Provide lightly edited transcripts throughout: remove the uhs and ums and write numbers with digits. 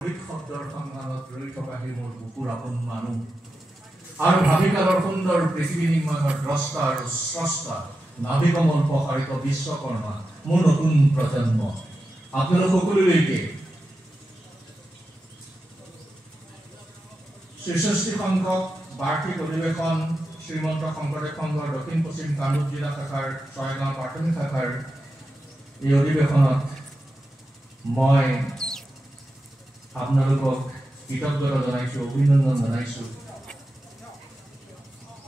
শব্দৰ সন্ধানত ৰৈ থকা সেই মোৰ বুকুৰ আপোন মানুহ আৰু ভাবিকালৰ সুন্দৰ পৃথিৱী নিৰ্মাণৰ দ্ৰষ্টা আৰু স্ৰষ্টা নাভিকমল প্ৰসাৰিত বিশ্বকৰ্মা মোৰ নতুন প্ৰজন্ম আপোনালোক সকলোলৈকে ষষ্ঠী সংখ্যক বাৰ্ষিক অধিৱেশন শ্ৰীমন্ত শংকৰদেৱ সংঘৰ দক্ষিণ পশ্চিম কামৰূপ জিলা শাখাৰ ছয়গাঁও প্ৰাথমিক শাখাৰ এই অধিৱেশনত মই আপোনালোকক কৃতজ্ঞতা জনাইছোঁ, অভিনন্দন জনাইছোঁ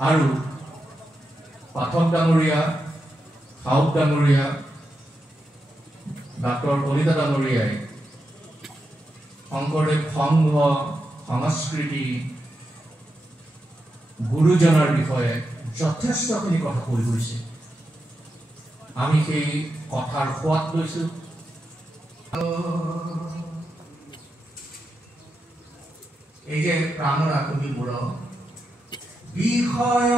আৰু পাঠক ডাঙৰীয়া, সাউদ ডাঙৰীয়া, ডাক্তৰ কলিতা ডাঙৰীয়াই শংকৰদেৱ সংঘ সংস্কৃতি গুৰুজনাৰ বিষয়ে যথেষ্টখিনি কথা কৈ গৈছে। আমি সেই কথাৰ সোৱাদ লৈছোঁ। এই যে প্ৰাণৰ আকুলি মূৰ বিষয়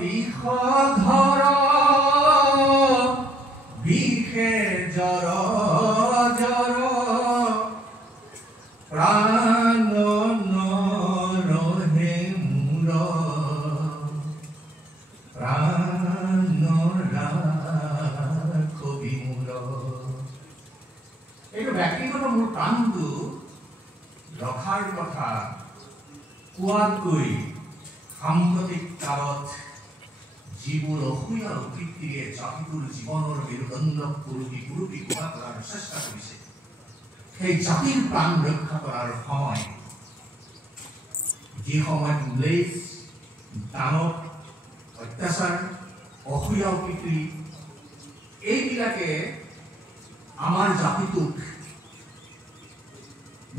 বিষধৰ বিষে জৰ জৰ প্ৰাণ নৰহে মূৰ প্ৰাণ ৰাখবি মূৰ। এইটো ব্যক্তিগত মোৰ প্ৰাণটো ৰখাৰ কথা কোৱাতকৈ সাম্প্ৰতিক কালত যিবোৰ অসূয়া প্ৰকৃতিৰে জাতিটোৰ জীৱনৰ মেৰুদণ্ড কুৰুপি গুণা কৰাৰ চেষ্টা কৰিছে, সেই জাতিৰ প্ৰাণ ৰক্ষা কৰাৰ সময়, যি সময়ত ম্লেচ্ছ, দানৱ, অত্যাচাৰ, অসূয়া প্ৰকৃতি এইবিলাকে আমাৰ জাতিটোক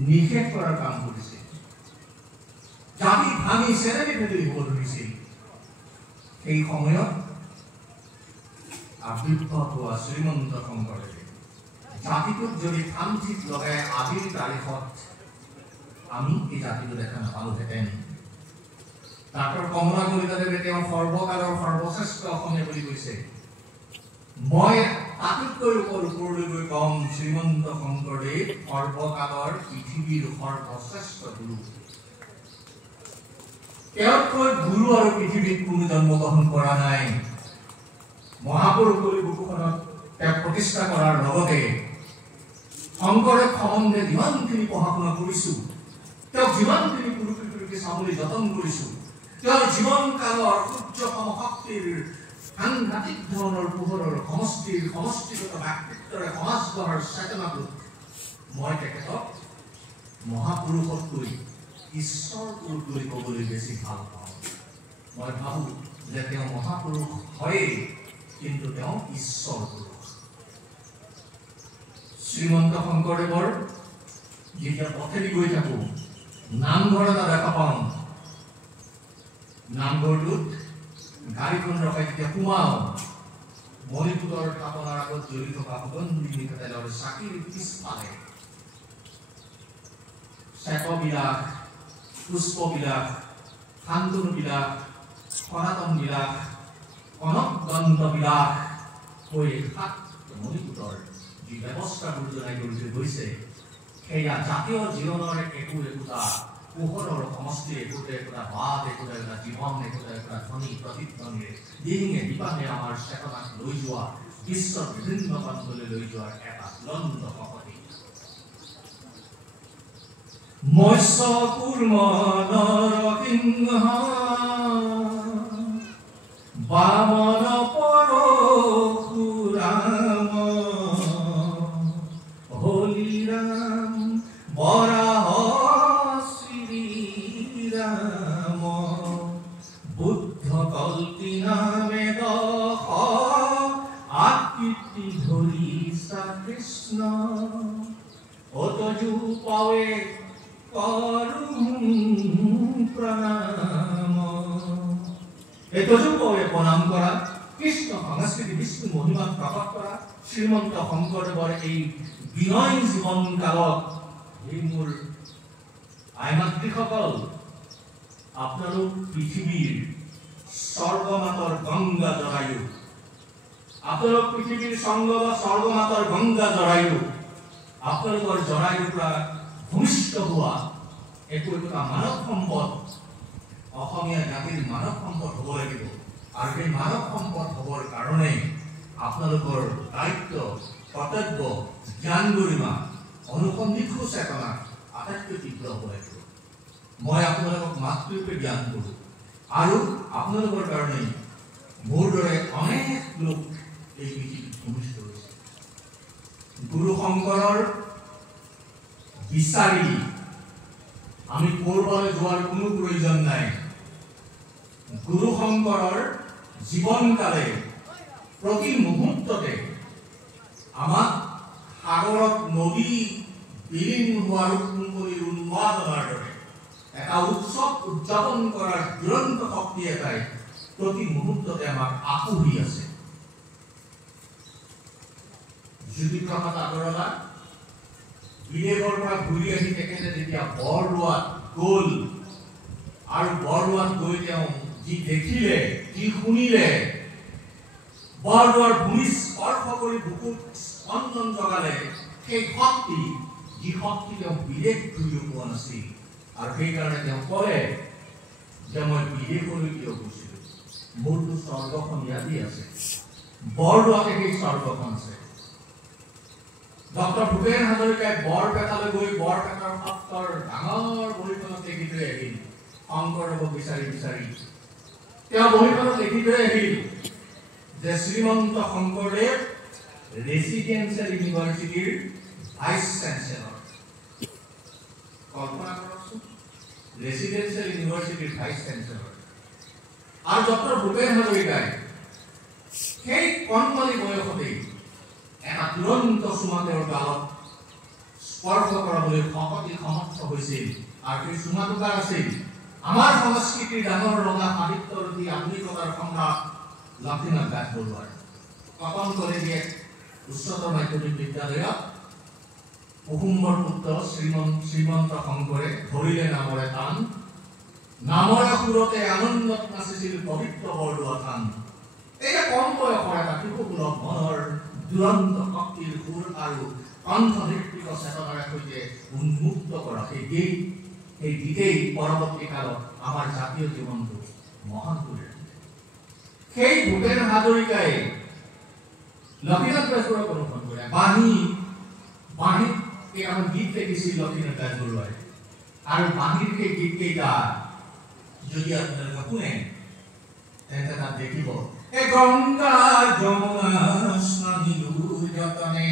নিষেধ কৰাৰ কাম কৰিছে, জাতি ভাঙি চেৰেলি ফেদেলি হ'ব ধৰিছিল, সেই সময়ত আৱিৰ্ভাৱ হোৱা শ্ৰীমন্ত শংকৰদেৱে জাতিটোক যদি থামঠিত লগাই আজিৰ তাৰিখত আমি এই জাতিটো দেখা নাপালোহেঁতেন। ডাক্তৰ কমলা কলিতাদেৱে তেওঁ সৰ্বকালৰ সৰ্বশ্ৰেষ্ঠ অসমীয়া বুলি কৈছে। মই তাতোতকৈ ওপৰলৈ গৈ কম, শ্ৰীমন্ত শংকৰদেৱ সৰ্বকালৰ পৃথিৱীৰ সৰ্বশ্ৰেষ্ঠ গুৰু। তেওঁতকৈ গুৰু আৰু পৃথিৱীত কোনো জন্মগ্ৰহণ কৰা নাই। মহাপুৰুষ বুলি বুকুখনত তেওঁক প্ৰতিষ্ঠা কৰাৰ লগতে শংকৰদেৱ সম্বন্ধে যিমানখিনি পঢ়া শুনা কৰিছোঁ, তেওঁক যিমানখিনি পুৰুষে চাবলৈ যতন কৰিছোঁ, তেওঁৰ জীৱন কালৰ সূৰ্য সমশক্তিৰ সাংঘাতিক ধৰণৰ পোহৰৰ সমষ্টিগত ব্যক্তিত্বৰে সমাজ গঢ়াৰ চেতনাটোত মই তেখেতক মহাপুৰুষতকৈ ঈশ্বৰ পুৰুষ বুলি ক'বলৈ বেছি ভাল পাওঁ। মই ভাবোঁ যে তেওঁ মহাপুৰুষ হয়েই, কিন্তু তেওঁ ঈশ্বৰ পুৰুষ। শ্ৰীমন্ত শংকৰদেৱৰ যেতিয়া পথেদি গৈ থাকোঁ, নামঘৰ এটা দেখা পাওঁ। নামঘৰটোত গাড়ীখন ৰখাই যেতিয়া সোমাওঁ, মণিপুৰৰ থাপনাৰ আগত জ্বলি থকা সুগন্ধি মিঠাতেলৰ চাকিৰ পিছফালে চেকবিলাক, পুষ্পবিলাক, শান্তনু বিলাক, সনাতন বিলাক, কনকদন্ত বিলাক হৈ সাত মণিপুৰৰ যি ব্যৱস্থা গুৰুজনাই কৰি থৈ গৈছে, সেয়া জাতীয় জীৱনৰ একোটা পোহৰৰ সমষ্টি, একোটা বাদ, একোটা জীৱন, একোটা ধ্বনি প্ৰতিধ্বনিৰে দিনে দিপানে আমাৰ চেতনাক লৈ যোৱা, বিশ্বৰ বিভিন্ন প্ৰান্তলৈ লৈ যোৱাৰ এটা জ্বলন্ত শক্তি। মৎস্য কুৰ্ম নৰসিংহ বামন পৰশুৰাম হলিৰাম বৰাহ শ্ৰীৰাম বুদ্ধ কল্পিনা বেদ আকৃতি ধৰিছা কৃষ্ণ অতজু পাৱে প্ৰণাম। এই তজুপৱে প্ৰণাম কৰা, কৃষ্ণ সংস্কৃতি বিষ্ণু মহিমাক প্ৰকট কৰা শ্ৰীমন্ত শংকৰদেৱৰ এই বিনয় জীৱন কালত এই মোৰ আইমাতৃসকল, আপোনালোক পৃথিৱীৰ স্বৰ্গমাতৰ গংগা জৰায়ু, আপোনালোক পৃথিৱীৰ স্বৰ্গমাতৰ গংগা জৰায়ু, আপোনালোকৰ জৰায়ুৰ পৰা ভূমিষ্ঠ হোৱা একোটা মানৱ সম্পদ অসমীয়া জাতিৰ মানৱ সম্পদ হ'ব লাগিব আৰু সেই মানৱ সম্পদ হ'বৰ কাৰণে আপোনালোকৰ দায়িত্ব কৰ্তব্য জ্ঞান গৰিমা অনুসন্ধিৎসু চেতনা আটাইতকৈ তীব্ৰ হ'ব লাগিব মই আপোনালোকক মাতৃৰূপে জ্ঞান কৰোঁ আৰু আপোনালোকৰ কাৰণে মোৰ দৰে অনেক লোক এই পৃথিৱীত ভূমিষ্ঠ হৈছে গুৰু শংকৰৰ বিচাৰি আমি ক'ৰবালৈ যোৱাৰ কোনো প্ৰয়োজন নাই গুৰু শংকৰৰ জীৱনকালে প্ৰতি মুহূৰ্ততে আমাক সাগৰত নদী বিলীন হোৱাৰ কুম্ভলীৰ উন্মাদনাৰ দৰে এটা উৎসৱ উদযাপন কৰাৰ দুৰন্ত শক্তি এটাই প্ৰতি মুহূৰ্ততে আমাক আকুহি আছে জ্যোতিপ্ৰসাদ আগৰৱালা বিদেশৰ পৰা ঘূৰি আহি তেখেতে যেতিয়া বৰদোৱাত গ'ল আৰু বৰদোৱাত গৈ তেওঁ যি দেখিলে যি শুনিলে বৰদোৱাৰ ভূমি স্পৰ্শ কৰি বুকুত স্পন্দন জগালে সেই শক্তি যি শক্তি তেওঁ বিদেশ ঘূৰিও পোৱা নাছিল আৰু সেইকাৰণে তেওঁ ক'লে যে মই বিদেশলৈ কিয় গৈছিলোঁ মোৰতো স্বৰ্গখন ইয়াতেই আছে বৰদোৱাতে সেই স্বৰ্গখন আছে ডক্টৰ ভূপেন হাজৰিকাই বৰপেটালৈ গৈ বৰপেটাৰ সত্ৰৰ ডাঙৰ বহীখনত লিখি থৈ আহিল শংকৰদেৱক বিচাৰি বিচাৰি তেওঁ বহীখনত লিখি থৈ আহিল যে শ্ৰীমন্ত শংকৰদেৱ ৰেচিডেন্সিয়েল ইউনিভাৰ্চিটিৰ ভাইচ চেঞ্চেলৰ কল্পনা কৰকচোন ৰেচিডেন্সিয়েল ইউনিভাৰ্চিটিৰ ভাইচ চেঞ্চেলৰ আৰু ডক্টৰ ভূপেন হাজৰিকাই সেই কণমানি বয়সতেই এটা দুৰন্ত চুমা তেওঁৰ গালত স্পৰ্শ কৰাবলৈ শকতি সমৰ্থ হৈছিল আৰু সেই চুমাটোকাৰ আছিল আমাৰ সংস্কৃতিৰ ডাঙৰ ৰঙা সাহিত্যৰথী আধুনিকতাৰ সম্ৰাট লক্ষ্মীনাথ বেজবৰুৱাৰ কটন কলেজীয়া উচ্চতৰ মাধ্যমিক বিদ্যালয়ত কুসুম্বৰ পুত্ৰ শ্ৰীমন্ত শংকৰে ধৰিলে নামৰে টান নামৰে সুৰতে আনন্দত নাচিছিল পবিত্ৰ বৰদোৱা থান এই কম বয়সৰ এটা শিশুসুলভ মনৰ দুৰন্ত শক্তিৰ সুৰ আৰু কণ্ঠভিত্তিক চেতনাৰে সৈতে উন্মুক্ত কৰা সেই গীতেই পৰৱৰ্তী কালত আমাৰ জাতীয় জীৱনটো মহান কৰি সেই ভূপেন হাজৰিকাই লক্ষ্মীনাথ বেজবৰুৱাক অনুসৰণ কৰে বাঁহীত কেইটামান গীত লিখিছিল লক্ষ্মীনাথ বেজবৰুৱাই আৰু বাঁহীৰ সেই গীতকেইটা যদি আপোনালোকে শুনে তেন্তে তাত দেখিব গংগা যমুনা স্নানিলো যতনে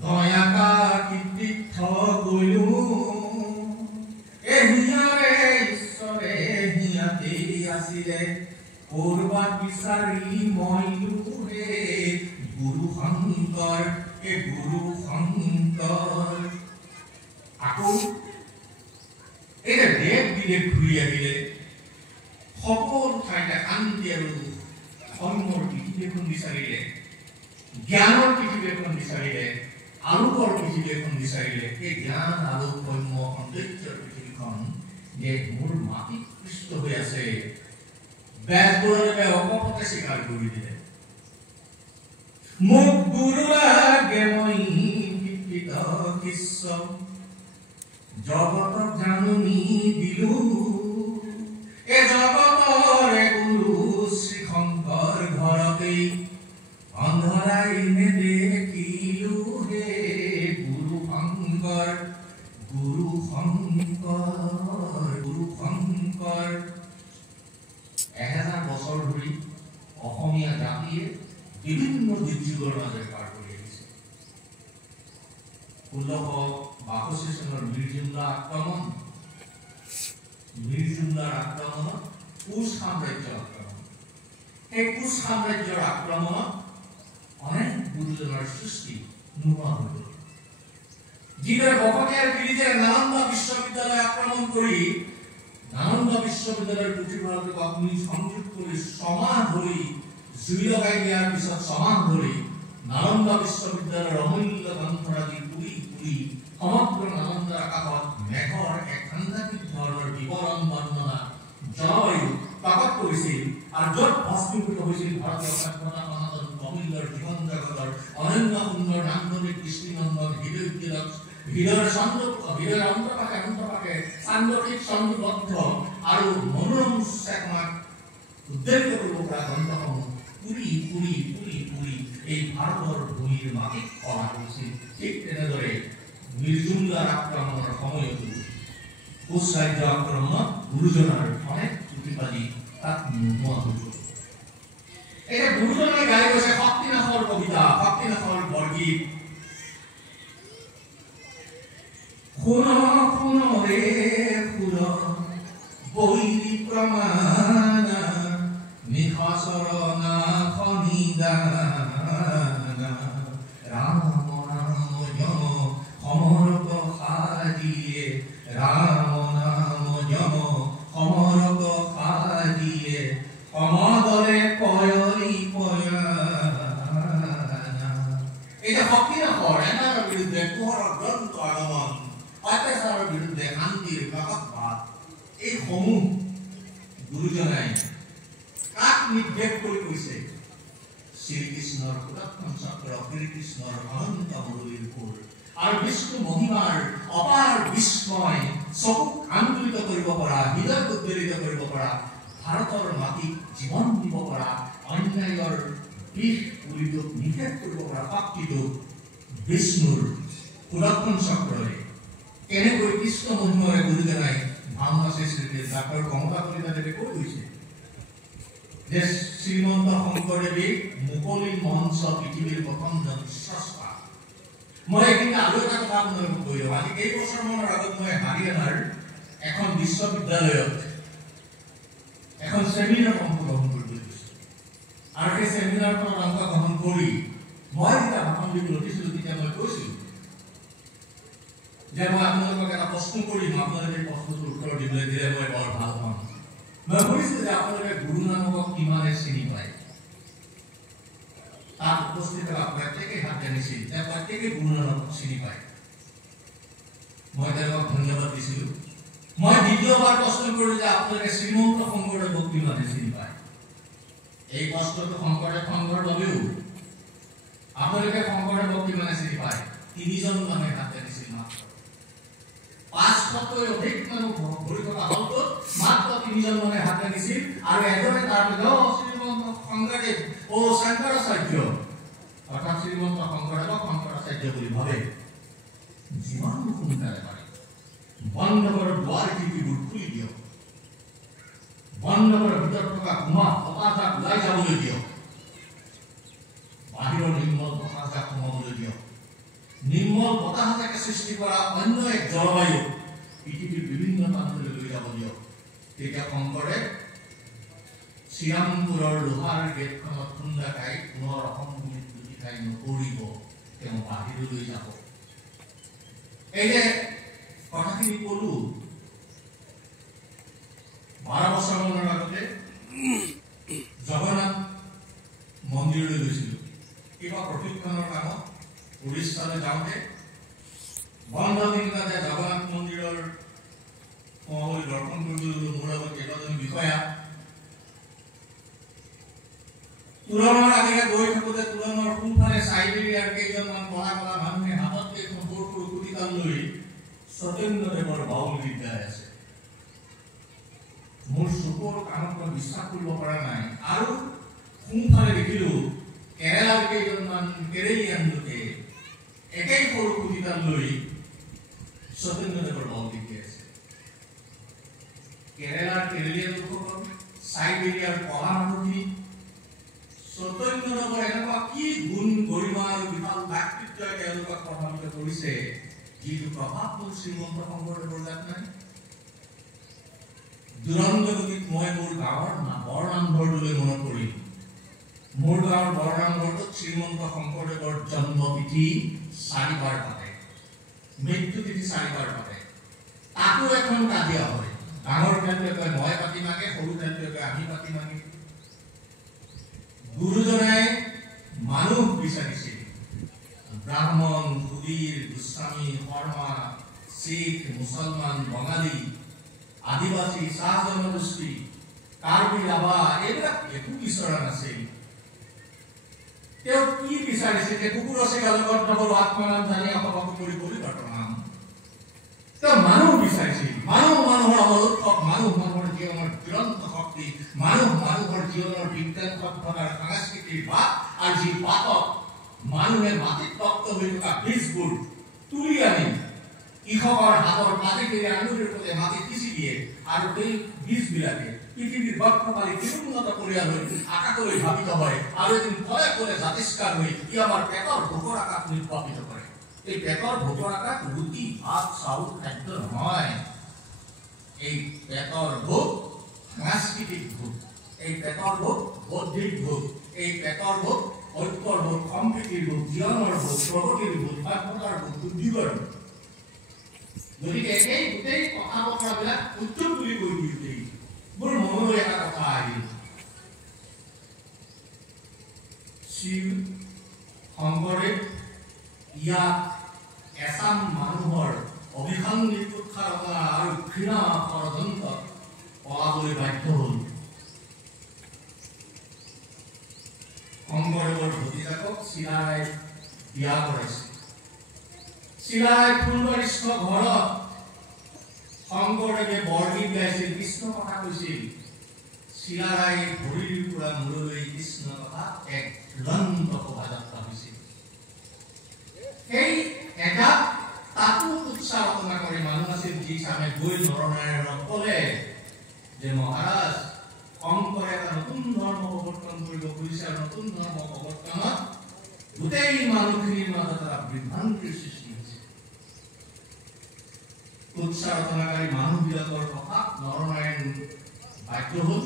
দয়াকা তীৰ্থ গলো হিয়াৰে ঈশ্বৰে হিয়াতে আছিলে কৰবাত বিচাৰি মইলো হে গুৰু শংকৰ আকৌ এই দেশ বিদেশ ঘূৰি আহিলে সকলো ঠাইতে শান্তি আৰু ধৰ্মৰ পৃথিৱী এখন বিচাৰিলে জ্ঞানৰ পৃথিৱী এখন বিচাৰিলে আলোকৰ পৃথিৱী এখন বিচাৰিলে সেই জ্ঞান আলোক ধৰ্ম সৌন্দৰ্যৰ পৃথিৱীখন যে মোৰ মাটিত পৃষ্ঠ হৈ আছে বেজবৰুৱাই অকপতে স্বীকাৰ কৰি দিলে মোক গুৰু লাগে মই বিকৃত কৃষ্ণ জগতক জাননী দিলো এ জগতৰে গুৰু শ্ৰী শংকৰ ঘৰতেই অন্ধৰাই নেদেখিলো হে গুৰু শংকৰ গুৰু শংকৰ গুৰু শংকৰ 1000 বছৰ ধৰি অসমীয়া জাতিয়ে বিভিন্ন দুৰ্যোগৰ মাজেৰে পাৰ কৰি আহিছে 1662 চনৰ মিৰ্জুমলা আক্ৰমণ কোচ সাম্ৰাজ্যৰ আক্ৰমণ এই কোচ সাম্ৰাজ্যৰ আক্ৰমণত অনেক গুৰুজনৰ সৃষ্টি নোহোৱা হৈ গ'ল যিদৰে বকতীয়াৰ পিলিতে নালন্দা বিশ্ববিদ্যালয় আক্ৰমণ কৰি নালন্দা বিশ্ববিদ্যালয়ৰ পুথিভঁৰালটোক অগ্নি সংযোগ কৰি ছমাহ ধৰি জুই লগাই দিয়াৰ পিছত ছমাহ ধৰি নালন্দা বিশ্ববিদ্যালয়ৰ অমূল্য গ্ৰন্থৰাজি পুৰি পুৰি সমগ্ৰ নালন্দাৰ আকাশত মেঘৰ এক সাংঘাতিক ধৰণৰ বিৱৰণ বৰ্ণনা জলবায়ু প্ৰকট কৰিছিল আৰু য'ত ভস্মীভূত হৈছিল ভাৰতীয় সভ্যতা সনাতন অমূল্যৰ জীৱন জগতৰ অনন্য সুন্দৰ নান্দনিক দৃষ্টিনন্দন হৃদয়ৰ অন্তৰ্ভাষা সান্দৰ্ভিক সংঘবদ্ধ আৰু মনোৰম চেতনাক উদ্দেশ্য কৰিব পৰা গ্ৰন্থসমূহ পুৰি পুৰি পুৰি পুৰি এই ভাৰতৰ ভূমিৰ মাটিত কলা কৰিছিল। ঠিক তেনেদৰে মিৰ্জুংগাৰ আক্ৰমণৰ সময়তো কোচ ৰাজ্য আক্ৰমণত গুৰুজনাৰ অনেক প্ৰতিবাদী তাত নোহোৱা হৈছিল। এতিয়া গুৰুজনাই গাই গৈছে শক্তিনাথৰ কবিতা, শক্তিনাথৰ বৰগীত। শুন শুন ৰে শুন বৈৰী প্ৰমাণ নিশাচৰ নাথ নিদান ৰাম নাম যম সমৰক সাজিয়ে ৰাম নাম যম সমৰক সাজিয়ে সমাদৰে পয়ৰি পয়ানা। এই যে শক্তিনাথৰ এনাৰ বিৰুদ্ধে পোহৰৰ গ্ৰন্থ আগমন, অত্যাচাৰৰ বিৰুদ্ধে শান্তিৰ প্ৰকটবাদ, এই সমূহ গুৰুজনাই কাক নিৰ্দেশ কৰি কৈছে? শ্ৰীকৃষ্ণৰ সুদৰ্শন চক্ৰ, শ্ৰীকৃষ্ণৰ অনন্ত মুৰলীৰ সুৰ আৰু বিষ্ণু মহিমাৰ অপাৰ বিস্ময় চকুক আন্দোলিত কৰিব পৰা, হৃদয়ক উদ্বেলিত কৰিব পৰা, ভাৰতৰ মাটিক জীৱন দিব পৰা, অন্যায়ৰ বিষ পুলিটোক নিষেধ কৰিব পৰা শক্তিটোক বিষ্ণুৰ সুদৰ্শন চক্ৰই কেনেকৈ কৃষ্ণ মহিমাৰে গুৰুজনাই ভাওনা সৃষ্টিতে ডাক্তৰ কমলা কলিতাদেৱে কৈ গৈছে যে শ্ৰীমন্ত শংকৰদেৱে মুকলি মঞ্চ পৃথিৱীৰ প্ৰথমজন স্ৰষ্টা। মই এইখিনি আৰু এটা কথা আপোনালোকক কৈ দিওঁ। আজি কেইবছৰমানৰ আগত মই হাৰিয়ানাৰ এখন বিশ্ববিদ্যালয়ত এখন চেমিনাৰ অংশগ্ৰহণ কৰিবলৈ গৈছোঁ আৰু সেই চেমিনাৰখনত অংশগ্ৰহণ কৰি মই যেতিয়া ভাষণ দিব লুটিছিলোঁ তেতিয়া মই কৈছিলোঁ যে মই আপোনালোকক এটা প্ৰশ্ন কৰিম, আপোনালোকে প্ৰশ্নটোৰ উত্তৰ দিবলৈ দিলে মই বৰ ভাল পাম। মই কৈছিলোঁ যে আপোনালোকে গুৰু নানকক কিমানে চিনি পায়। তাত উপস্থিত প্ৰত্যেকেই হাত জানিছিল যে প্ৰত্যেকেই গুৰু নানকক চিনি পায়। মই তেওঁলোকক ধন্যবাদ দিছিলোঁ। মই দ্বিতীয়বাৰ প্ৰশ্ন কৰিলোঁ যে আপোনালোকে শ্ৰীমন্ত শংকৰদেৱক কিমানে চিনি পায়। এই প্ৰশ্নটো শংকৰদেৱ সংঘৰ বাবেও আপোনালোকে শংকৰদেৱক কিমানে চিনি পায়? ৩জন মানুহে হাত জানিছিল মাত্ৰ। ৫০০তকৈ অধিক মানুহ ভৰি থকা হলটোত মাত্ৰ ৩জন মানুহে হাত জানিছিল আৰু এজনে তাৰ ভিতৰত শ্ৰীমন্ত শংকৰদেৱ ও শংকৰাচাৰ্য অৰ্থাৎ শ্ৰীমন্ত শংকৰদেৱক শংকৰাচাৰ্য বুলি ভাবে। যিমান সোনকালে পাৰে বন্ধকৰ দুৱাৰ খিৰিকীবোৰ খুলি দিয়ক, বন্ধকৰ ভিতৰত থকা ধোঁৱা বতাহজাক ওলাই যাবলৈ দিয়ক, বাহিৰৰ নিৰ্মল বতাহজাক সোমাবলৈ দিয়ক। নিৰ্মল বতাহজাকে সৃষ্টি কৰা অন্য এক জলবায়ু পৃথিৱীৰ বিভিন্ন প্ৰান্তলৈ লৈ যাব দিয়ক। তেতিয়া শংকৰে শ্ৰীৰামপুৰৰ লোহাৰ গেটখনত খুন্দা খাই পুনৰ অসমভূমিত লুটি খাই নপৰিব, তেওঁ বাহিৰলৈ যাব। এই যে কথাখিনি কলো 12 বছৰমানৰ আগতে জগন্নাথ মন্দিৰলৈ গৈছিলোঁ কিবা প্ৰশিক্ষণৰ কামত। উৰিষ্যালৈ যাওঁতে বন্ধ দিনতে জগন্নাথ মন্দিৰৰ দৰ্শন কৰিবলৈ মোৰ লগত কেইবাজনী বিষয়া। তুৰণৰ আগেৰে গৈ থাকোঁতে তুৰণৰ সোঁফালে চাইবেৰিয়াৰ কেইজনমান কলা কলা মানুহে হাতত কেইখন সৰু সৰু কুটিকাল লৈ সত্যেন্দ্ৰদেৱৰ বাউল গীত গাই আছে। মোৰ চকুৰ কাণত মই বিশ্বাস কৰিব পৰা নাই। আৰু সোঁফালে দেখিলোঁ কেৰেলাৰ কেইজনমান কেৰেলিয়ান লোকে একেই সৰু কুটিকাল লৈ সত্যেন্দ্ৰদেৱৰ বাউল গীত গাই আছে। কেৰেলাৰ কেৰেলিয়ান লোকসকল, চাইবেৰিয়াৰ কলা মানুহখিনি সত্যেন্দ্ৰদেৱৰ এনেকুৱা কি গুণ গৰিমা আৰু বিশাল ব্যক্তিত্বই তেওঁলোকক প্ৰভাৱিত কৰিছে যিটো প্ৰভাৱ মোৰ শ্ৰীমন্ত শংকৰদেৱৰ গাত নাই। দুৰন্ত গতিত মই মোৰ গাঁৱৰ বৰনামঘৰটোলৈ মনত কৰিম। মোৰ গাঁৱৰ বৰনামঘৰটোত শ্ৰীমন্ত শংকৰদেৱৰ জন্মতিথি 4বাৰ পাতে, মৃত্যু তিথি 4বাৰ পাতে। তাতো এখন কাজিয়া হয়। ডাঙৰ খেলটোৱে কয় মই পাতি মাগে, সৰু খেলটোৱে কয় আমি পাতি মাগে। গুৰুজনাই মানুহ বিচাৰিছিল। ব্ৰাহ্মণ, সুধীৰ, গোস্বামী, শৰ্মা, শিখ, মুছলমান, বঙালী, আদিবাসী, চাহ জনগোষ্ঠী, কাৰ্বি, ৰাভা এইবিলাক একো বিচৰা নাছিল। তেওঁ কি বিচাৰিছিল যে কুকুৰ আছে লগত নবল আত্মনাম জানি অসভাপতি কৰি পৰিৱৰ্তন। তেওঁ মানুহ বিচাৰিছিল। মানুহ হল উৎসৱ মানুহ মানুহৰ জীৱনৰ চিৰন্ত শক্তি মানুহ মানুহৰ জীৱনৰ বিজ্ঞান সভ্যতাৰ সাংস্কৃতিক বাট আৰু যি বাটত মানুহে মাটিত তপ্ত হৈ থকা বীজবোৰ তুলি আনি কৃষকৰ হাতৰ কাজিকেৰে আঙুলিৰ সৈতে মাটি সিঁচি দিয়ে আৰু সেই বীজবিলাকে পৃথিৱীৰ বক্ষকালি কিমান পৰিয়াল হৈ আকাশলৈ ধাবিত হয় আৰু এদিন ফলে ফলে জাতিষ্কাৰ হৈ ই আমাৰ পেটৰ ভোকৰ আকাশ নিৰ্বাপিত কৰে। এই পেটৰ ভোকৰ আকাশ ৰুটি ভাত চাউল খাদ্য নহয়, এই পেটৰ ভোক সাংস্কৃতিক ভোক, এই পেটৰ ভোক বৌদ্ধিক ভোক, এই পেটৰ ভোক ঐক্যৰ ভোক, সম্প্ৰীতিৰ ভোক, জীৱনৰ ভোক, প্ৰগতিৰ ভোক, সভ্যতাৰ ভোক, বুদ্ধিৰ ভোক। গতিকে এই গোটেই কথা বতৰাবিলাক উত্তম বুলি কৈ দিওঁতেই মোৰ মনলৈ এটা কথা আহিল। শিৱ শংকৰদেৱ ইয়াত এচাম মানুহৰ অভিসন্ধিত উৎসাহতা আৰু ঘৃণা ষড়যন্ত্ৰত পলাবলৈ বাধ্য হ'ল। শংকৰদেৱৰ ভতিজাকক চিলাৰাই বিয়া কৰাইছিল। চিলাই ফুলবাৰিষ্ঠ ঘৰত শংকৰদেৱে বৰগীত গাইছিল, কৃষ্ণ কথা কৈছিল। চিলাৰাই ভৰিৰ পৰা মূৰলৈ কৃষ্ণ কথা এক জ্বলন্ত শোভাযাত্ৰা হৈছিল। সেই এটা তাতো উৎসাহনা কৰি মানুহ আছিল যি চামে গৈ নৰনাৰায়ণক ক'লে যে মহাৰাজ শংকৰে এটা নতুন ধৰ্ম প্ৰৱৰ্তন কৰিব খুজিছে আৰু নতুন ধৰ্ম প্ৰৱৰ্তনত গোটেই মানুহখিনিৰ মাজত এটা বিভ্ৰান্তিৰ সৃষ্টি হৈছে। উৎসাহনাকাৰী মানুহবিলাকৰ কথা নৰনাৰায়ণ বাধ্য হ'ল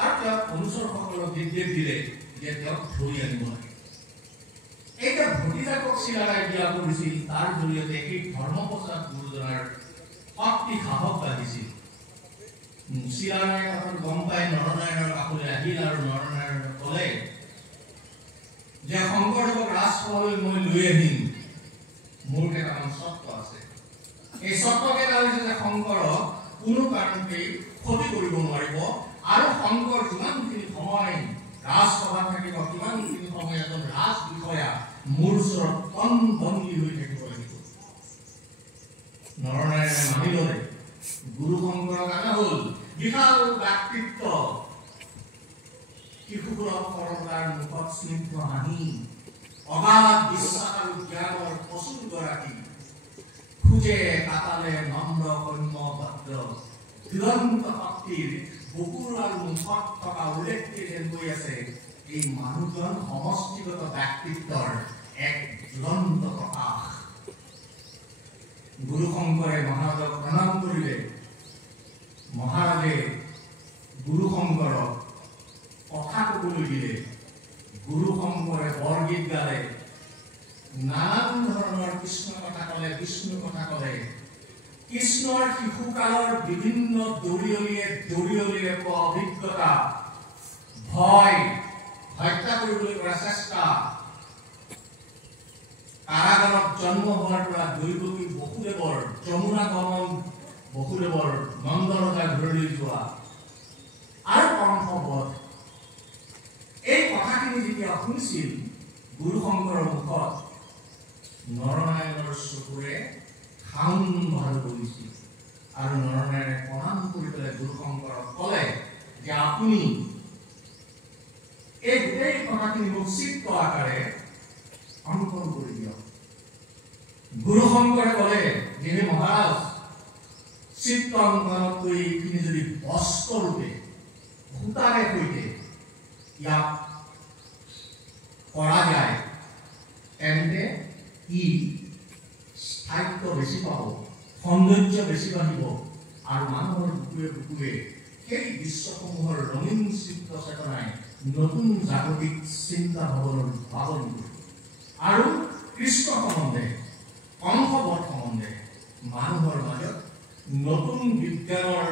আৰু তেওঁক অনুচৰসকলক নিৰ্দেশ দিলে যে তেওঁক ধৰি আনিব লাগে। এইটা ভতিজাকক চিলাৰাই বিয়া কৰিছিল, তাৰ জৰিয়তে এই ধৰ্মপ্ৰচাৰ গুৰুজনাৰ শক্তি সাহস বাঢ়িছিল। চিলাৰাই কথা গম পাই নৰনাৰায়ণৰ কাষলৈ আহিল আৰু নৰনাৰায়ণে ক'লে যে শংকৰদেৱক ৰাজসভালৈ মই লৈ আহিম, মোৰ কেইটামান চৰ্ত আছে। এই চৰ্তকেইটা হৈছে যে শংকৰক কোনো কাৰণতেই ক্ষতি কৰিব নোৱাৰিব আৰু শংকৰ যিমানখিনি সময় ৰাজসভাত থাকিব কিমানখিনি সময় এজন ৰাজ বিষয়া মোৰ ওচৰত বন্দী হৈ থাকিব লাগিব। নৰনাৰায়ণে মানি ল'লে। গুৰু শংকৰৰ কাৰণে হ'ল বিশাল ব্যক্তিত্ব, শিশুসুলভ সৰলতাৰ মুখত স্নিগ্ধ হাঁহি, অগাধ বিশ্বাস আৰু জ্ঞানৰ প্ৰচুৰ গৰাকী, খুজে কাটালে নম্ৰ কন্য ভদ্ৰ, দিগন্ত শক্তিৰ বুকুৰ আৰু মুখত থকা উল্লেখটি যেন কৈ আছে এই মানুহজন সমষ্টিগত ব্যক্তিত্বৰ এক জ্বলন্ত প্ৰকাশ। গুৰু শংকৰে মহাৰাজক প্ৰণাম কৰিলে। মহাৰাজে গুৰু শংকৰক কথা ক'বলৈ দিলে। গুৰু শংকৰে বৰগীত গালে, নানান ধৰণৰ কৃষ্ণ কথা ক'লে, বিষ্ণুৰ কথা ক'লে। কৃষ্ণৰ শিশুকালৰ বিভিন্ন দৰিয়লিয়ে পোৱা অভিজ্ঞতা, ভয়, হত্যা কৰিবলৈ কৰা চেষ্টা, কাৰাগাৰত জন্ম হোৱাৰ পৰা দৈৱকী বসুদেৱৰ যমুনা গমন, বসুদেৱৰ নন্দৰজা ঘৰলৈ যোৱা আৰু কংসবধ, এই কথাখিনি যেতিয়া শুনিছিল গুৰু শংকৰৰ মুখত নৰনাৰায়ণৰ চকুৰে খাউন ভাল কৰিছিল আৰু নৰনাৰায়ণে প্ৰণাম কৰি পেলাই গুৰু শংকৰক ক'লে যে আপুনি এই গোটেই কথাখিনি মোক চিত্ত আকাৰে অংকন কৰি দিয়ক। গুৰু শংকৰে ক'লে যে মহাৰাজ চিত্ত অংকনতকৈ এইখিনি যদি বস্ত্ৰৰূপে সূতাৰে সৈতে ইয়াক কৰা যায় তেন্তে ই স্থায়িত্ব বেছি পাব, সৌন্দৰ্য বেছি বাঢ়িব আৰু মানুহৰ বুকুৱে বুকুৱে সেই বিশ্বসমূহৰ ৰঙীন চিত্ৰ চেতনাই নতুন জাগতিক চিন্তা ভাৱনৰ উদ্ভাৱন কৰিব আৰু কৃষ্ণ সম্বন্ধে, কংসবধ সম্বন্ধে মানুহৰ মাজত নতুন বিজ্ঞানৰ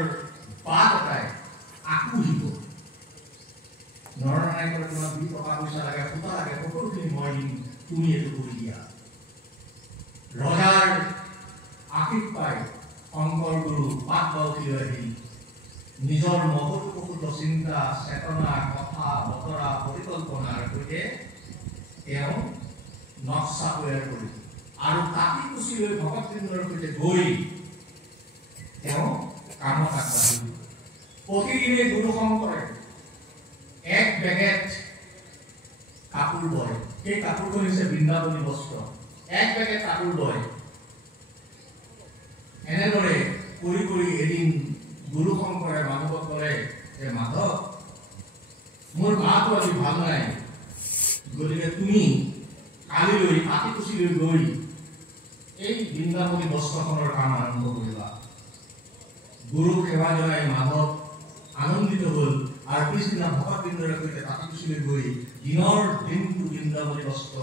বাট এটাই আকুহিব। নৰনাৰায়ণৰ তোমাক 2 টকা পইচা লাগে, সূতা লাগে, সকলোখিনি মই দিম, তুমি এইটো কৰি দিয়া। ৰজাৰ আশীষ পাই শংকৰ গুৰু পাত বাউসী আহিল। নিজৰ মগজুপশুত চিন্তা, চেতনা, কথা, বতৰা, পৰিকল্পনাৰ সৈতে তেওঁ নক্সা তৈয়াৰ কৰিছিল আৰু কাটি কুচি লৈ ভকতবৃন্দৰ সৈতে গৈ তেওঁ কামত আগবাঢ়িল। প্ৰতিদিনে গুৰু শংকৰে এক বেগেত কাপোৰ বয়। সেই কাপোৰখন হৈছে বৃন্দাবনী বস্ত্ৰ। এক বেগেত কাপোৰ বয়। এনেদৰে কৰি কৰি এদিন গুৰু শংকৰে মাধৱক ক'লে যে মাধৱ, মোৰ গাটো আজি ভাল নাই, গতিকে তুমি কালিলৈ কাটিকুচিলৈ গৈ এই বৃন্দাবনী বস্ত্ৰখনৰ কাম আৰম্ভ কৰিবা। গুৰুক সেৱা জনাই মাধৱ আনন্দিত হ'ল আৰু পিছদিনা ভকতবৃন্দৰে সৈতে কাটিকুচিলৈ গৈ দিনৰ দিনটো বৃন্দাবনী বস্ত্ৰ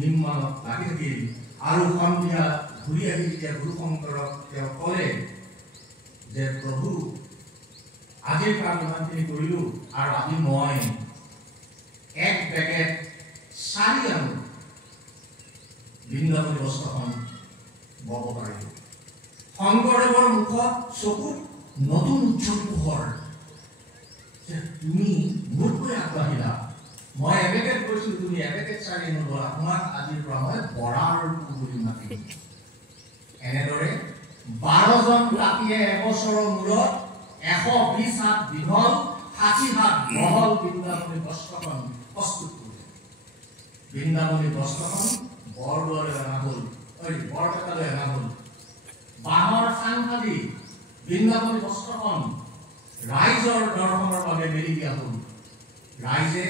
নিৰ্মাণত লাগি থাকিল। আৰু সন্ধিয়া ঘূৰি আহি যেতিয়া গুৰু শংকৰক তেওঁ ক'লে যে প্ৰভু, আজিৰ কাম ইমানখিনি কৰিলোঁ আৰু আজি মই এক বেগেত 4 আনো বৃন্দাবনী বস্ত্ৰখন বব পাৰিলোঁ। শংকৰদেৱৰ মুখত চকুত নতুন উজ্জ্বল পোহৰ যে তুমি মোতকৈ আগবাঢ়িলা। মই এবেগেত কৈছিলোঁ, তুমি এবেগেত 4 নগ'লা। তোমাক আজিৰ পৰা মই বৰাৰ বুলি মাতিম। এনেদৰে 12জন তাঁতীয়ে এবছৰৰ মূৰত 120 হাত দীঘল 60 হাত বহল বৃন্দাবনী বস্ত্ৰখন প্ৰস্তুত কৰিলে। বৃন্দাবনী বস্ত্ৰখন বৰদোৱালৈ অনা হ'ল, বৰপেটালৈ অনা হ'ল। বাঁহৰ চাং সাজি বৃন্দাবনী বস্ত্ৰখন ৰাইজৰ দৰ্শনৰ বাবে মেলি দিয়া হ'ল। ৰাইজে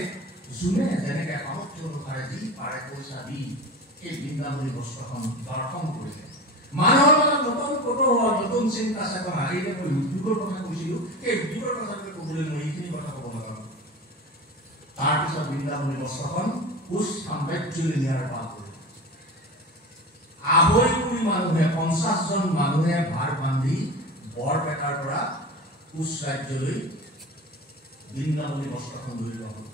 যোনে যেনেকৈ সামৰ্থ্য অনুসাৰে যি পাৰে পইচা দি এই বৃন্দাবনী বস্ত্ৰখন দৰ্শন কৰিলে। মানুহৰ মাজত নতুন কৌতূহল, নতুন চিন্তা চেতনা। এই যে মই উদ্যোগৰ কথা কৈছিলোঁ, সেই উদ্যোগৰ কথাকে ক'বলৈ মই এইখিনি কথা ক'ব নাজানো। তাৰপিছত বৃন্দাবনী বস্ত্ৰখন কোচ সাম্ৰাজ্যলৈ নিয়াৰ পাল কৰিলে। 250 মানুহে 50জন মানুহে ভাৰ বান্ধি বৰপেটাৰ পৰা কোচ ৰাজ্যলৈ বৃন্দাবনী বস্ত্ৰখন লৈ যোৱা হ'ল।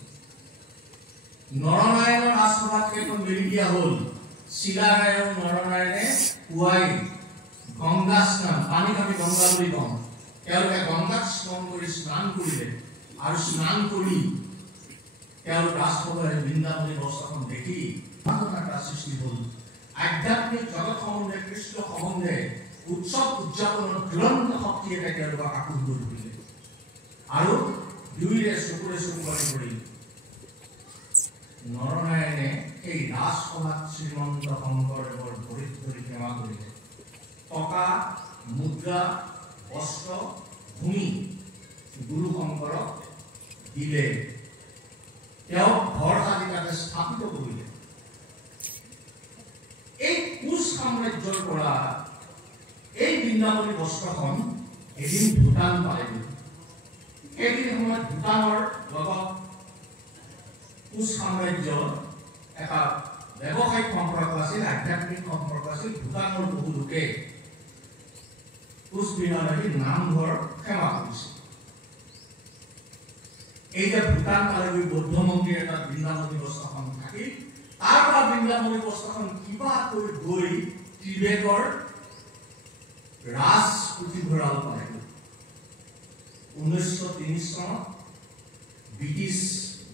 নৰনাৰায়ণৰ ৰাজসভাত সেইখন মেলি দিয়া হ'ল। চিলাৰায় আৰু নৰনাৰায়ণে পুৱাই গংগা স্নান, পানীক আমি গংগা বুলি কওঁ, তেওঁলোকে গংগাত স্নান কৰিলে আৰু স্নান কৰি তেওঁলোক ৰাজসভাৰ বৃন্দাবনী বস্ত্ৰখন দেখি এটা সৃষ্টি হ'ল। আধ্যাত্মিক জগত সম্বন্ধে, কৃষ্ণ সম্বন্ধে উৎসৱ উদযাপনৰ জ্বলন্ত শক্তি এটা তেওঁলোকক আকুল কৰি তুলিলে আৰু দুয়োৰে চকুৰে চকু পানী কৰি নৰনাৰায়ণে এই ৰাজসভাত শ্ৰীমন্ত শংকৰদেৱৰ ভৰিত ধৰি সেৱা কৰিলে। টকা, মুদ্ৰা, বস্ত্ৰ, ভূমি গুৰু শংকৰক দিলে। তেওঁক ঘৰ সাজি তাতে স্থাপিত কৰিলে। এই কোচ সাম্ৰাজ্যৰ পৰা এই বৃন্দাবনী বস্ত্ৰখন এদিন ভূটান পালেগৈ। সেইদিন সময়ত ভূটানৰ লগত কোচ সাম্ৰাজ্যৰ এটা ব্যৱসায়িক সম্পৰ্ক আছিল, আধ্যাত্মিক সম্পৰ্ক আছিল। ভূটানৰ বহু লোকে কোচবিহাৰ আহি নামঘৰ সেৱা কৰিছিল। এই যে ভূটান পালেগৈ, বৌদ্ধ মন্দিৰ এটা বৃন্দাবনী বস্ত্ৰখন থাকিল। তাৰ পৰা বৃন্দাবনী বস্ত্ৰখন কিবা কৰি গৈ টিবেটৰ ৰাজ পুথিভঁৰাল পালেগৈ। 1903 চনত ব্ৰিটিছ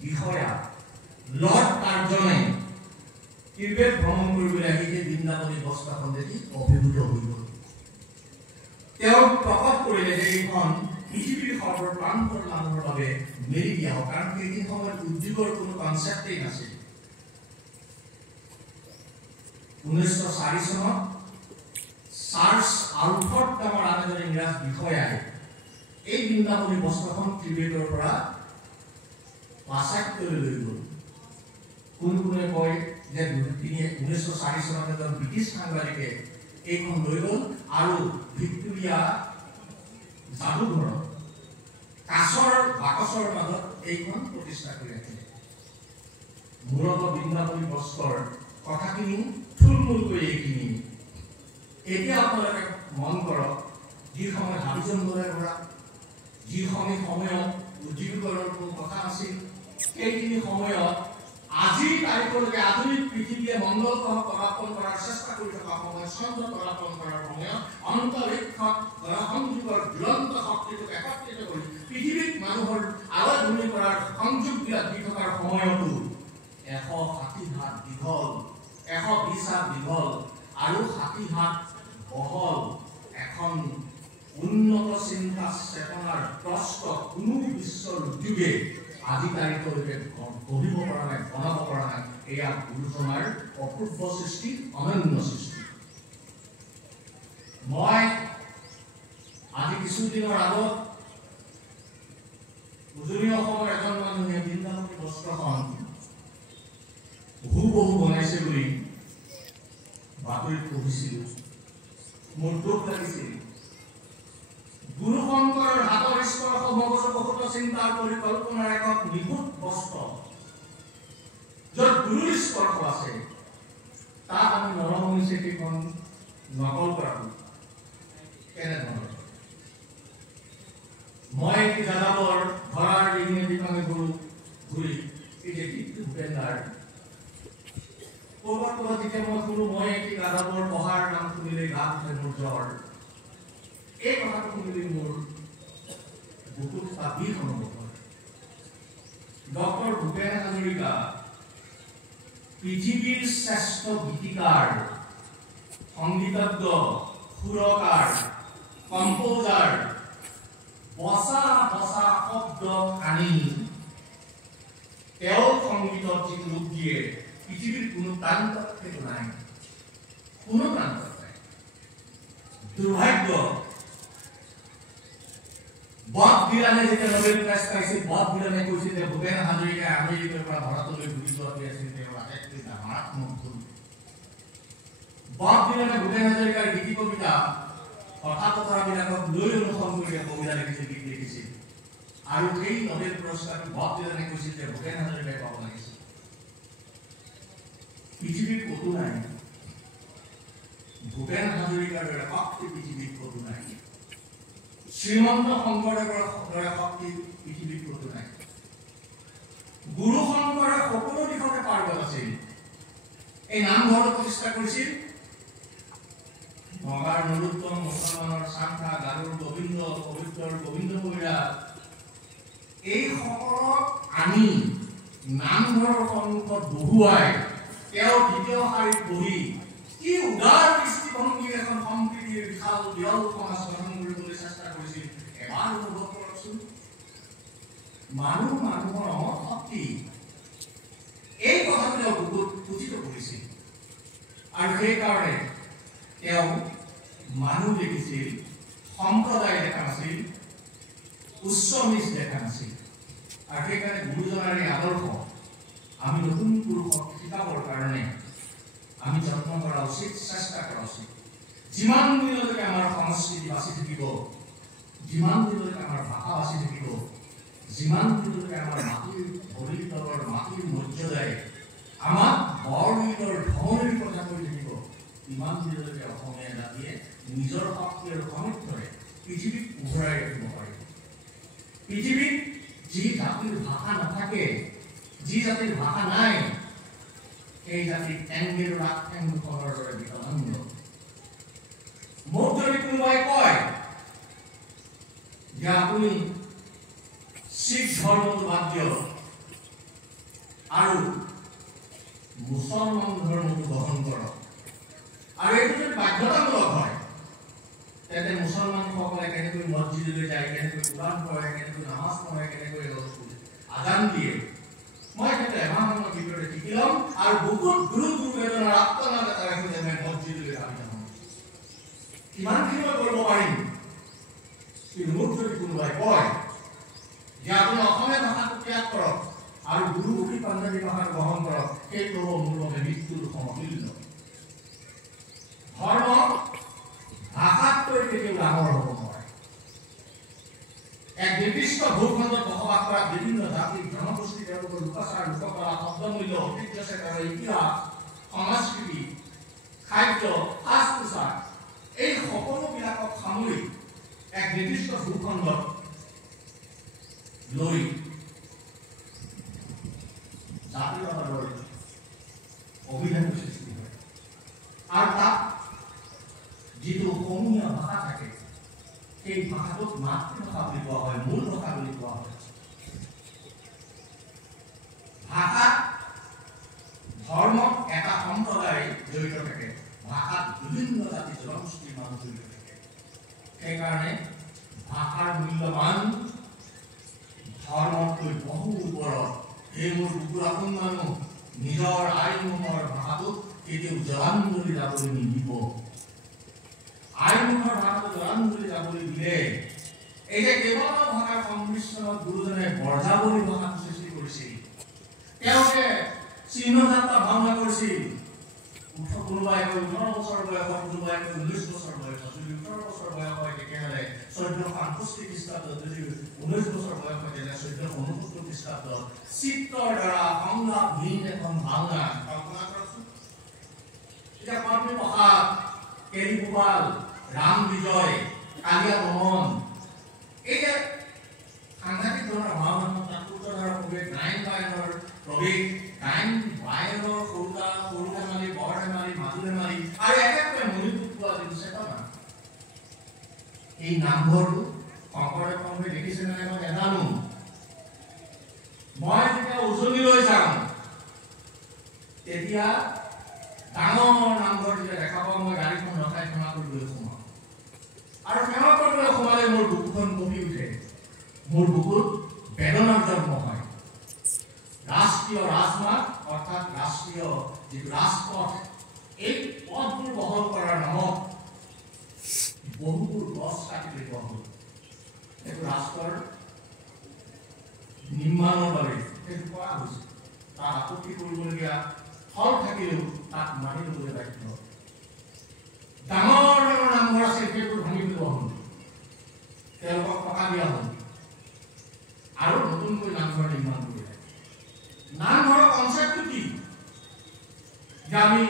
বিষয়া লৰ্ড কাৰ্জনে টিবেট ভ্ৰমণ কৰিবলৈ আহি সেই বৃন্দাবনী বস্ত্ৰখন দেখি অভিভূত হৈ গ'ল। তেওঁ প্ৰকট কৰিলে যে এইখন পৃথিৱীৰ সৰ্বপ্ৰান্তৰ মানুহৰ বাবে মেলি দিয়া হওক, কাৰণ সেইখিনি সময়ত উদ্যোগৰ কোনো কনচেপ্টেই নাছিল। 1904 চনত চাৰ্লছ আলফৰ্ড নামৰ আন এজন ইংৰাজ বিষয়াই এই বৃন্দাবনী বস্ত্ৰখন টিবেটৰ পৰা পাশ্চাত্যলৈ লৈ গ'ল। কোনে কয় যে 1904 চনত এজন ব্ৰিটিছ সাংবাদিকে এইখন লৈ গ'ল আৰু ভিক্টোৰিয়া যাদুঘৰত কাছৰ বাকচৰ মাজত এইখন প্ৰতিষ্ঠা কৰি ৰাখিলে। মূলত বৃন্দাবনী বস্ত্ৰৰ কথাখিনি থুলমূলকৈ এইখিনি। এতিয়া আপোনালোকে মন কৰক, যি সময়ত হাবিজংঘলে ভৰা, যি সময়ত উদ্যোগীকৰণৰ কোনো কথা নাছিল, সেইখিনি সময়ত আজিৰ তাৰিখলৈকে আধুনিক পৃথিৱীয়ে মংগল গ্ৰহ পদাৰ্পণ কৰাৰ চেষ্টা কৰি থকা সময়ত, চন্দ্ৰ পদাৰ্পণ কৰাৰ সময়ত অন্তৰীক্ষত সংযোগৰ জ্বলন্ত শক্তিটোক একত্ৰিত কৰি পৃথিৱীক মানুহৰ আৱাজভূমি কৰাৰ সংযোগ দি থকাৰ সময়তো 160 হাত দীঘল, 120 হাত দীঘল আৰু 60 হাত বহল এখন উন্নত চিন্তা যুগে আজি তাৰিখলৈকে গঢ়িব পৰা নাই, বনাব পৰা নাই। এয়া গুৰুজনাৰ অপূৰ্ব সৃষ্টি, অনন্য সৃষ্টি। মই আজি কিছুদিনৰ আগত উজনি অসমৰ এজন মানুহে বৃন্দাবতী বস্ত্ৰখন হুবহু বনাইছে বুলি বাতৰিত পঢ়িছিলোঁ। মোৰ দুখ লাগিছিল। গুৰু শংকৰৰ হাতৰ স্পৰ্শ মগজৰ বহুত চিন্তাৰ পৰিকল্পনাৰ এক নিখুঁত বস্ত্ৰ, য'ত গুৰুৰ স্পৰ্শ আছে, তাক আমি নৰমণি চেতিখন নকল কৰাটো কেনেধৰণৰ? মই এটি যাযাবৰ ধৰাৰ ইংৰাজী কামে গৰু ঘূৰি এই যে ভূপেন্দাৰ ক'ৰবাত যেতিয়া মই শুনো মই এটি যাযাবৰ পঢ়াৰ নাম শুনিলে গা উঠে মোৰ জ্বৰ। এই কথাটো শুনিলে মোৰ বুকুত এটা বিষ অনুভৱ হয়। ডক্টৰ ভূপেন হাজৰিকা পৃথিৱীৰ শ্ৰেষ্ঠ গীতিকাৰ, সংগীতজ্ঞ, সুৰকাৰ, কম্পোজাৰ, বচা বচা শব্দ আনি তেওঁ সংগীতত যি ৰূপ দিয়ে পৃথিৱীৰ কোনো প্ৰান্তত সেইটো নাই, কোনো প্ৰান্তত নাই। দুৰ্ভাগ্য, বব ডিলানে যেতিয়া নোবেল প্ৰাইজ পাইছিল, বব ডিলানে কৈছিল যে ভূপেন হাজৰিকাই আমেৰিকাৰ পৰা ভাৰতলৈ ঘূৰি যোৱাটো আছিল তেওঁৰ আটাইতকৈ মাৰাত্মক ভুল। বব ডিলানে ভূপেন হাজৰিকাৰ গীতি কবিতা কথা বতৰাবিলাকক লৈ অনুসৰণ কৰি কবিতা লিখিছিল, গীত লিখিছিল, আৰু সেই নোবেল পুৰস্কাৰটো বব ডিলানে কৈছিল যে ভূপেন হাজৰিকাই পাব লাগিছিল। পৃথিৱীৰ ক'তো নাই ভূপেন হাজৰিকাৰ দৰে শক্তি, পৃথিৱীৰ ক'তো নাই। শ্ৰীমন্ত শংকৰদেৱৰ দৰে শক্তি পৃথিৱীৰ ক'তো নাই। গুৰু শংকৰে সকলো দিশতে পাৰ্গত আছিল। এই নামঘৰ প্ৰতিষ্ঠা কৰিছিল নগাৰ নৰোত্তম, মুছলমানৰ চাংখা, গাৰুৰ গোবিন্দ, পবিত্ৰৰ গোবিন্দ কবিৰা, এই সকলক আনি নামঘৰৰ সন্মুখত বহুৱাই তেওঁ দ্বিতীয় শাৰীত বহি কি উদাৰ দৃষ্টিভংগীৰ এখন সম্প্ৰীতিৰ বিশাল বিৰল সমাজ গঠন কৰিবলৈ চেষ্টা কৰিছিল। এবাৰ অনুভৱ কৰকচোন, মানুহ মানুহৰ অমৰ শক্তি, এই কথাটো তেওঁ বুকুত পুথিত কৰিছিল। আৰু সেইকাৰণে তেওঁ মানুহ দেখিছিল, সম্প্ৰদায় দেখা নাছিল, উচ্চ নিচ দেখা নাছিল। আৰু সেইকাৰণে গুৰুজনাৰ এই আদৰ্শ আমি নতুন পুৰুষক শিকাবৰ কাৰণে আমি যত্ন কৰা উচিত, চেষ্টা কৰা উচিত। যিমান দিনলৈকে আমাৰ সংস্কৃতি বাচি থাকিব, যিমান দিনলৈকে আমাৰ ভাষা বাচি থাকিব, যিমান দিনলৈকে আমাৰ মাটিৰ ভৰিৰ তলৰ মাটিৰ মৰ্যাদাই আমাক বৰগীতৰ ধমনিৰ কথা কৈ থাকিব, ইমান দিনলৈকে অসমীয়া জাতিয়ে নিজৰ শক্তি আৰু সামৰ্থ্যৰে পৃথিৱীক উভৰাই ৰাখিব পাৰিব। পৃথিৱীত যি জাতিৰ ভাষা নাথাকে, যি জাতিৰ ভাষা নাই, সেই জাতিক এংগেৰ ৰাগ ঠেংখনৰ দৰে বিতৰংগ। মোক যদি কোনোবাই কয় যে আপুনি শিখ ধৰ্মটো বাদ দিয়ক আৰু মুছলমান ধৰ্মটো গ্ৰহণ কৰক, আৰু এইটো যদি বাধ্যতামূলক হয়, তেন্তে মুছলমানসকলে কেনেকৈ মছজিদলৈ যায়, কেনেকৈ কোৰাণ পঢ়ে, কেনেকৈ নামাজ পঢ়ে, কেনেকৈ আজান দিয়ে, মই কিন্তু এমাহমানৰ ভিতৰতে শিকি ল'ম আৰু বহুত গুৰু বেদনাৰ আত্মনাদ এটা ৰাখি যে মই মছজিদলৈ যাবি যাম। কিমানখিনি মই কৰিব পাৰিম? কিন্তু মোক যদি কোনোবাই কয় যে আপুনি অসমীয়া ভাষাটো ত্যাগ কৰক আৰু গুৰুমুখী পাঞ্জাবী ভাষা গ্ৰহণ কৰক, সেইটো হ'ব মোৰ বাবে মৃত্যুৰ সমতুল্য। ধৰ্ম ভাষাতকৈ কেতিয়াও ডাঙৰ হ'ব নোৱাৰে। এক নিৰ্দিষ্ট ভূখণ্ডত বসবাস কৰা বিভিন্ন জাতি, জনগোষ্ঠী, তেওঁলোকৰ লোকাচাৰ, লোককলা, শব্দমূল্য, ঐতিহ্য চেতনা, ইতিহাস, সংস্কৃতি, খাদ্য, সাজ পোছাক, এই সকলোবিলাকক সামৰি এক নিৰ্দিষ্ট ভূখণ্ডত লৈ জাতীয়তাবাদৰ অভিধানৰ সৃষ্টি হয়। আৰু তাত যিটো সমূহীয়া ভাষা থাকে, সেই ভাষাটোক মাতৃভাষা বুলি কোৱা হয়, মূল ভাষা বুলি কোৱা হয়। ভাষাত ধৰ্মত এটা সম্প্ৰদায় জড়িত থাকে, ভাষাত বিভিন্ন জাতি জনগোষ্ঠীৰ মানুহ জড়িত থাকে। সেইকাৰণে ভাষাৰ মূল্যৱান ধৰ্মতকৈ এই মোৰ বুকুৰ আপোন মানুহ নিজৰ আইমুখৰ ভাষাটোক কেতিয়াও জলাঞ্জলি যাবলৈ নিদিব। আইমুখৰ ভাষাটো জলাঞ্জলি যাবলৈ দিলে এই যে কেইবাটাও ভাষাৰ সংমিশ্ৰণত গুৰুজনে বৰজাৱলী ভাষাটো সৃষ্টি কৰিছিল। তেওঁলোকে চিহ্নযাত্ৰা ভাওনা কৰিছিল। কোনোবাই 18 বছৰ বয়সত, কোনোবাই 19 বছৰ বয়সত। যদি 18 বছৰ বয়স হয় তেতিয়াহ'লে 1468 খ্ৰীষ্টাব্দত, যদি 19 বছৰ বয়স হয় তেতিয়াহ'লে 1469 খ্ৰীষ্টাব্দত চিত্ৰৰ দ্বাৰা সংলাপহীন এখন ভাওনা কল্পনা কৰকচোন। এতিয়া কৰ্মী প্ৰসাদ, কেৰি গোপাল, ৰাম বিজয়, কালিয়া দমন, এই যে সাংঘাতিক ধৰণৰ ভাওনা, তাৎপৰ্যধাৰ প্ৰৱেশ, গায়ন বায়নৰ প্ৰৱেশ, গায়ন বায়নৰ সৰু ধেমালি, বৰ ধেমালি, মাজু ধেমালি আৰু একেবাৰে মণিপুৰ পোৱা যিটো চেতনা, এই নামঘৰটো শংকৰদেৱ সংঘে দেখিছে নে নাই মই নাজানো। মই যেতিয়া উজনিলৈ যাওঁ তেতিয়া ডাঙৰ নামঘৰ যেতিয়া দেখা পাওঁ, মই গাড়ীখন ৰখাই সেৱা কৰিবলৈ সোমাওঁ। আৰু সেৱা কৰিবলৈ সোমালে মোৰ বুকুখন কঁপি উঠে, মোৰ বুকুত বেদনাৰ জন্ম হয়। ৰাষ্ট্ৰীয় ৰাজমাৰ্গ অৰ্থাৎ ৰাষ্ট্ৰীয় যিটো ৰাজপথ, এই পথবোৰ বহল কৰাৰ নামত বহুবোৰ গছ কাটি পেলোৱা হ'ল। এইটো ৰাষ্ট্ৰৰ নিৰ্মাণৰ বাবে সেইটো কৰা হৈছে। তাত আপত্তি কৰিবলগীয়া ফল থাকিলেও তাক মানি ল'বলৈ বাধ্য। ডাঙৰ ডাঙৰ নামঘৰ আছিল, সেইবোৰ ভাঙি পেলোৱা হ'ল, তেওঁলোকক টকা দিয়া হ'ল আৰু নতুনকৈ নামঘৰ নিৰ্মাণ কৰিলে। নামঘৰৰ কনচেপ্টটো কি? যে আমি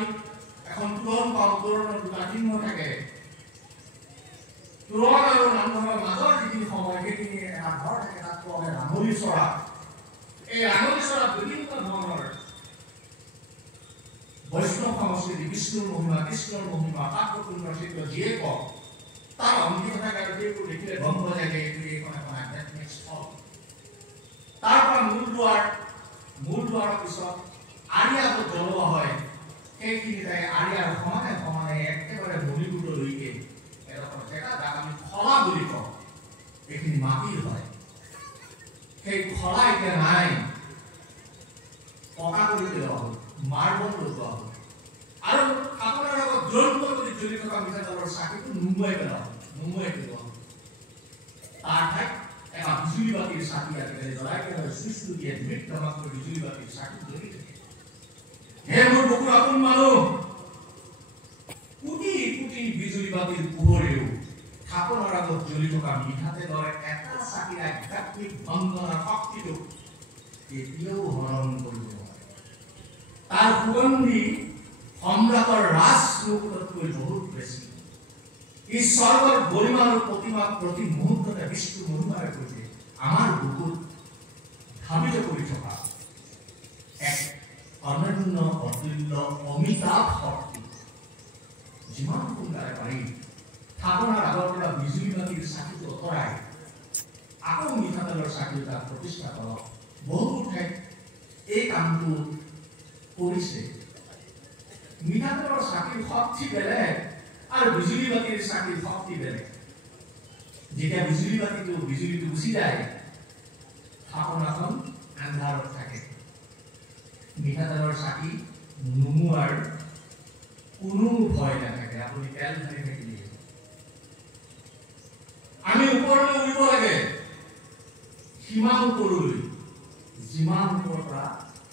এখন তোৰণ পাওঁ, তোৰণৰ দুটা চিহ্ন থাকে, তোৰণ আৰু নামঘৰৰ মাজৰ যিখিনি সময় সেইখিনি এটা ঘৰ থাকে, তাত কোৱা হয় ৰাঙলী চৰা। এই ৰাঙলী চৰাত বিভিন্ন ধৰণৰ বৈষ্ণৱ সংস্কৃতি, বিষ্ণুৰ মহিমা, কৃষ্ণৰ মহিমা, পাঠ্যপুণ্যৰ চিত্ৰ যিয়ে কওক তাৰ অংকিত থাকে আৰু সেইবোৰ দেখিলে গম পোৱা যায় যে এইটো এখন আধ্যাত্মিক স্থল। তাৰ পৰা মূল দুৱাৰৰ পিছত আৰিয়াটো জ্বলোৱা হয়। সেইখিনি ঠাই আৰিয়াৰ সমানে সমানে একেবাৰে মণিপুৰলৈকে এডোখৰ জেগা, যাক আমি খলা বুলি কওঁ। এইখিনি মাটিৰ হয়। সেই খলা এতিয়া নাই, পকা কৰি পেলোৱা হ'ল, মাৰ্বল লগোৱা হ'ল আৰু আপোনাৰ লগত জ্বলিত জ্বলি থকা মিঠাতেলৰ চাকিটো নুমুৱাই পেলোৱা হ'ল। তাৰ ঠাইত এটা বিজুলী বাতিৰ চাকি আজিকালি জ্বলাই পেলাই চুইচটো দিয়ে, ধুমিক ধমাক কৰি বিজুলী বাতিৰ চাকি জ্বলি থাকে। হে মোৰ বুকুৰ আপোন মানুহ, কোটি কোটি বিজুলী বাতিৰ পোহৰেও থাপনাৰ আগত জ্বলি থকা মিঠাতেলৰ এটা চাকিৰ আধ্যাত্মিক বন্দনাৰ শক্তিটো কেতিয়াও হৰণ কৰিব নোৱাৰে। তাৰ সুগন্ধি সম্ৰাটৰ ৰাজমুকুটতকৈ বহুত বেছি। ই স্বৰ্গৰ গৰিমা আৰু প্ৰতিমা প্ৰতি মুহূৰ্ততে বিষ্ণু মহিমাৰে সৈতে আমাৰ বুকুত ধাবিত কৰি থকা এক অনন্য অতুল্য অমিতাভ শক্তি। যিমান সোনকালে পাৰি থাপনাৰ আগৰ পৰা বিজুলী বাতিৰ চাকিটো আঁতৰাই আকৌ মিঠাতেলৰ চাকি তাত প্ৰতিষ্ঠা কৰক। বহু ঠাইত এই কামটো কৰিছে। মিঠাতেলৰ চাকিৰ শক্তি বেলেগ আৰু বিজুলী বাতিৰ চাকিৰ শক্তি বেলেগ। যেতিয়া বিজুলীটো গুচি যায়, থাপনাখন আন্ধাৰত থাকে। মিঠাতেলৰ চাকি নুমুৱাৰ কোনো ভয় নাথাকে, আপুনি তেল ঢালি থাকিলে। আমি ওপৰলৈ উৰিব লাগে, সীমা ওপৰলৈ, যিমান ওপৰৰ পৰা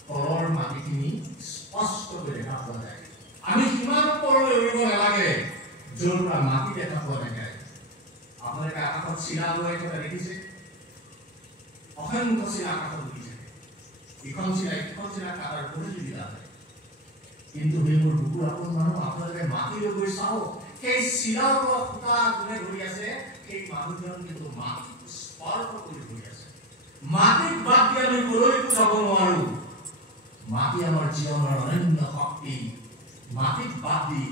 তলৰ মাটিখিনি স্পষ্টকৈ দেখা পোৱা যায়। আমি সিমান ওপৰলৈ উৰিব নালাগে য'ৰ পৰা মাটি দেখা পোৱা নাযায়। আপোনালোকে আকাশত চিলা লৈ থকা দেখিছে? অসংখ্য চিলা আকাশত উৰি থাকে। ইখন চিলা কাটাৰ প্ৰতিযোগিতা হয়। কিন্তু সেইবোৰ বুকুৰ আপোন মানুহ, আপোনালোকে মাটিলৈ গৈ চাওক, সেই চিলাৰ সূতা যোনে ধৰি আছে সেই মানুহজন কিন্তু মাটিক স্পৰ্শ কৰি ধৰি আছে। মাটিক বাদ দি আমি কলৈকো যাব নোৱাৰো। মাটি আমাৰ জীৱনৰ অনন্য শক্তি। মাটিক বাদ দি,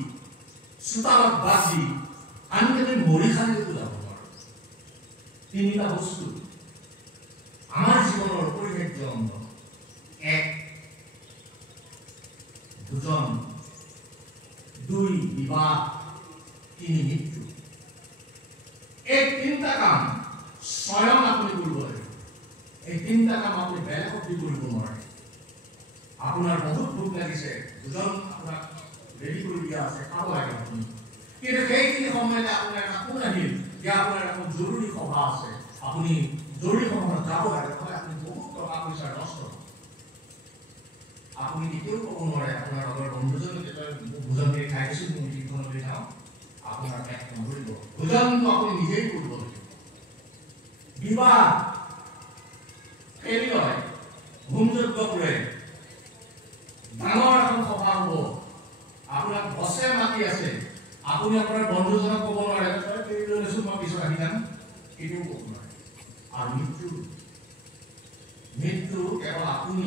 চোতালত বাদ দি আনকি মৰিখালৈকো যাব নোৱাৰো। তিনিটা বস্তু আমাৰ জীৱনৰ অপৰিহাৰ্য অংগ। এক, ভোজন। দুই, বিবাহ। তিনি, মৃত্যু। এই তিনিটা কাম স্বয়ং আপুনি কৰিব লাগিব। এই তিনিটা কাম আপুনি বেলেগক দি কৰিব নোৱাৰে। আপোনাৰ বহুত ভোক লাগিছে, দুজন আপোনাক ৰেডি কৰি দিয়া আছে, খাব লাগে আপুনি। কিন্তু সেইখিনি সময়তে আপোনাৰ এটা ফোন আহিল যে আপোনাৰ এখন জৰুৰী সভা আছে, আপুনি জৰুৰী সভাত যাব লাগে, নহ'লে আপুনি বহুত টকা পইচা নষ্ট হ'ব। আপুনি কেতিয়াও ক'ব নোৱাৰে আপোনাৰ লগৰ বন্ধুজনে ভোজন কৰি খাই দিছোঁ, মোৰ মিটিংখনলৈ যাওঁ, আপোনাৰ পেট নভৰিব। ভোজনটো আপুনি নিজেই কৰিব লাগিব। বিবাহ খেলি লয়, হোমযজ্ঞ কৰে, ডাঙৰ এখন সভা হ'ব, আপোনাক বছে মাতি আছে, আপুনি আপোনাৰ বন্ধুজনক ক'ব নোৱাৰে তই দেৰি লৈ লৈছোঁ, মই পিছত আহি যাম, এইটোও ক'ব নোৱাৰে। আৰু মৃত্যু কেৱল আপুনি